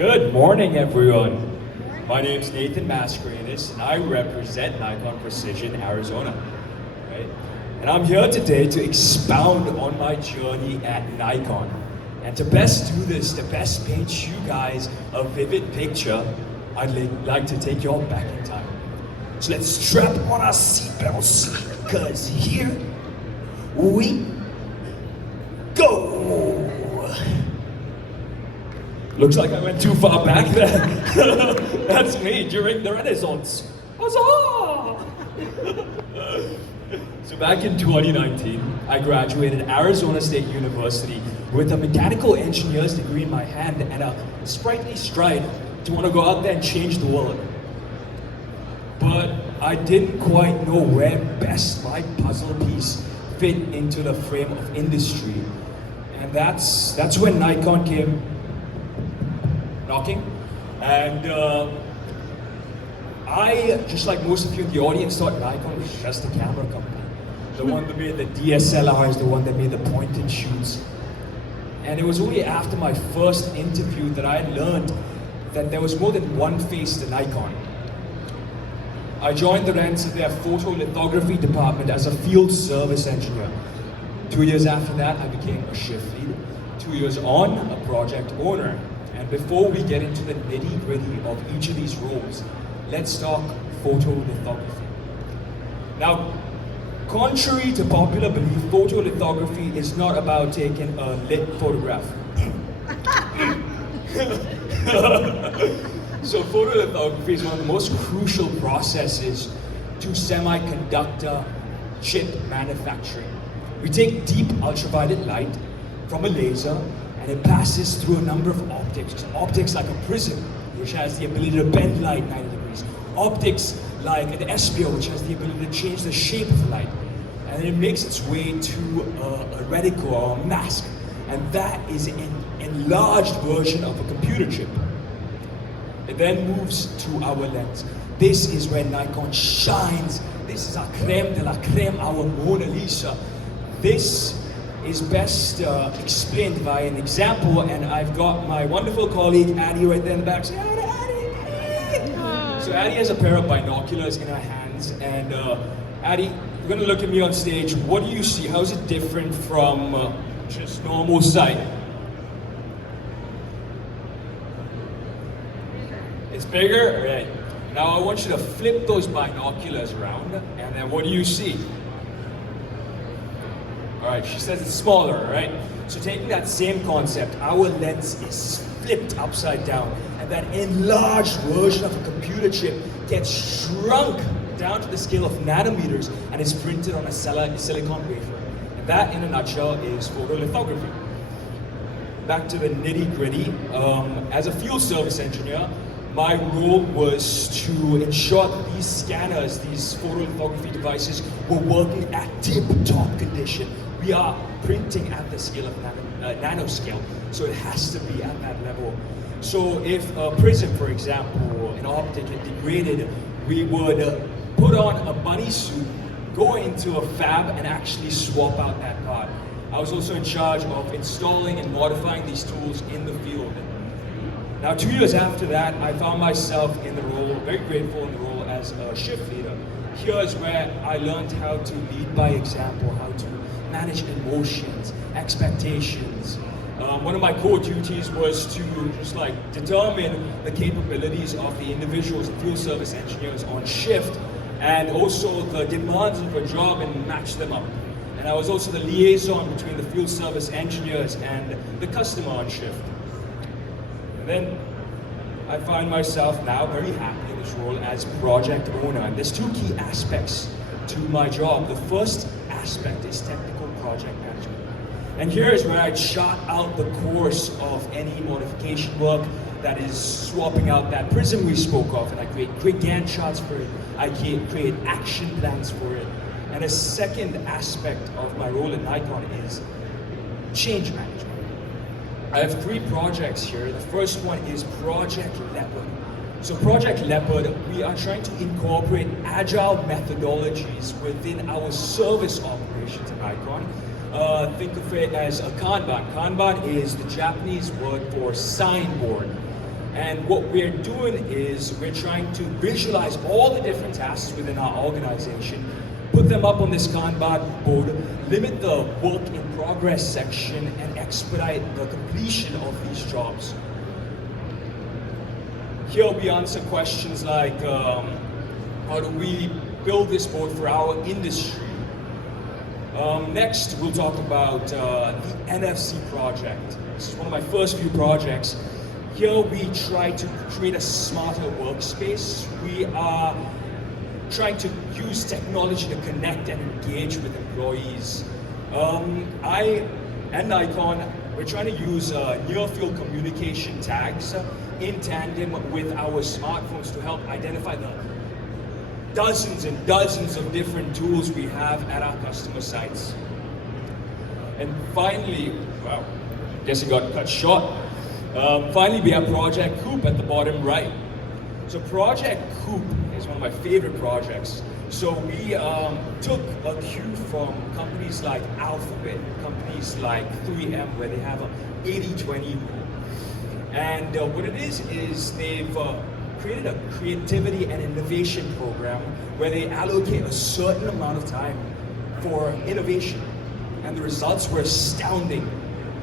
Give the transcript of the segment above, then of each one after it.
Good morning, everyone. My name is Nathan Mascarenas, and I represent Nikon Precision Arizona. Right? And I'm here today to expound on my journey at Nikon. And to best do this, to best paint you guys a vivid picture, I'd like to take you all back in time. So let's strap on our seatbelts, because here we go. Looks like I went too far back there. That's me during the Renaissance. Huzzah! So back in 2019, I graduated Arizona State University with a mechanical engineer's degree in my hand and a sprightly stride to want to go out there and change the world. But I didn't quite know where best my puzzle piece fit into the frame of industry. And that's when Nikon came knocking, and I, just like most of you in the audience, thought Nikon was just a camera company. The one that made the DSLRs, the one that made the point and shoots. And it was only after my first interview that I learned that there was more than one face to Nikon. I joined the ranks of their photolithography department as a field service engineer. 2 years after that, I became a shift lead. 2 years on, a project owner. And before we get into the nitty-gritty of each of these roles, let's talk photolithography. Now, contrary to popular belief, photolithography is not about taking a lit photograph. So photolithography is one of the most crucial processes to semiconductor chip manufacturing. We take deep ultraviolet light from a laser, and it passes through a number of optics. Optics like a prism, which has the ability to bend light 90 degrees. Optics like an SPO, which has the ability to change the shape of the light. And it makes its way to a reticle or a mask. And that is an enlarged version of a computer chip. It then moves to our lens. This is where Nikon shines. This is our creme de la creme, our Mona Lisa. This is best explained by an example, and I've got my wonderful colleague Addie right there in the back. Say hi to Addie! So Addie has a pair of binoculars in her hands, and Addie, you're gonna look at me on stage. What do you see? How is it different from just normal sight? It's bigger? All right. Now I want you to flip those binoculars around, and then what do you see? All right, she says it's smaller, right? So taking that same concept, our lens is flipped upside down, and that enlarged version of a computer chip gets shrunk down to the scale of nanometers and is printed on a silicon wafer. And that, in a nutshell, is photolithography. Back to the nitty-gritty. As a field service engineer, my role was to ensure that these scanners, these photolithography devices, were working at tip-top condition. We are printing at the scale of nanoscale, so it has to be at that level. So if a prism, for example, an optic had degraded, we would put on a bunny suit, go into a fab, and actually swap out that part. I was also in charge of installing and modifying these tools in the field. Now, 2 years after that, I found myself in the role, very grateful in the role as a shift leader. Here is where I learned how to lead by example, how to manage emotions, expectations. One of my core duties was to just like determine the capabilities of the individuals, field service engineers on shift, and also the demands of a job and match them up. And I was also the liaison between the field service engineers and the customer on shift. Then I find myself now very happy in this role as project owner. And there's two key aspects to my job. The first aspect is technical project management. And here is where I chart out the course of any modification work, that is swapping out that prism we spoke of, and I create Gantt charts for it. I create action plans for it. And a second aspect of my role at Nikon is change management. I have 3 projects here. The first one is Project Leopard. So Project Leopard, we are trying to incorporate agile methodologies within our service operations at Nikon. Think of it as a Kanban. Kanban is the Japanese word for signboard. And what we're doing is we're trying to visualize all the different tasks within our organization, put them up on this Kanban board, limit the work in progress section, and expedite the completion of these jobs. Here we answer questions like, how do we build this board for our industry? Next, we'll talk about the NFC project. This is one of my first few projects. Here we try to create a smarter workspace. We are trying to use technology to connect and engage with employees. I and Nikon, we're trying to use near-field communication tags in tandem with our smartphones to help identify the dozens and dozens of different tools we have at our customer sites. And finally, well, I guess it got cut short. Finally, we have Project Coop at the bottom right. So Project Coop is one of my favorite projects. So we took a cue from companies like Alphabet, companies like 3M, where they have a 80-20 rule. And what it is they've created a creativity and innovation program where they allocate a certain amount of time for innovation. And the results were astounding.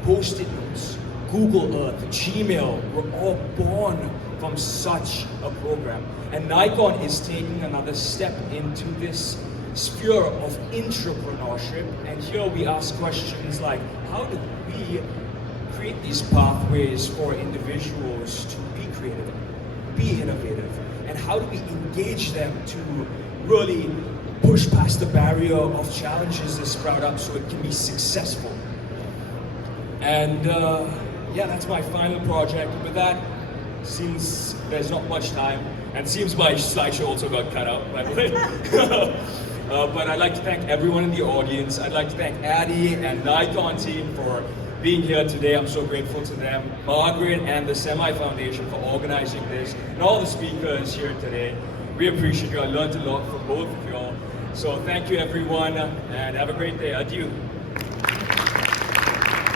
Post-it notes, Google Earth, Gmail were all born from such a program. And Nikon is taking another step into this sphere of entrepreneurship. And here we ask questions like, how do we create these pathways for individuals to be creative, be innovative, and how do we engage them to really push past the barrier of challenges that sprout up so it can be successful? And yeah, that's my final project. With that, since there's not much time, and seems my slideshow also got cut out, by the way. But I'd like to thank everyone in the audience. I'd like to thank Addy and Nikon team for being here today. I'm so grateful to them. Margaret and the Semi Foundation for organizing this, and all the speakers here today. We appreciate you. I learned a lot from both of you all. So thank you everyone, and have a great day. Adieu.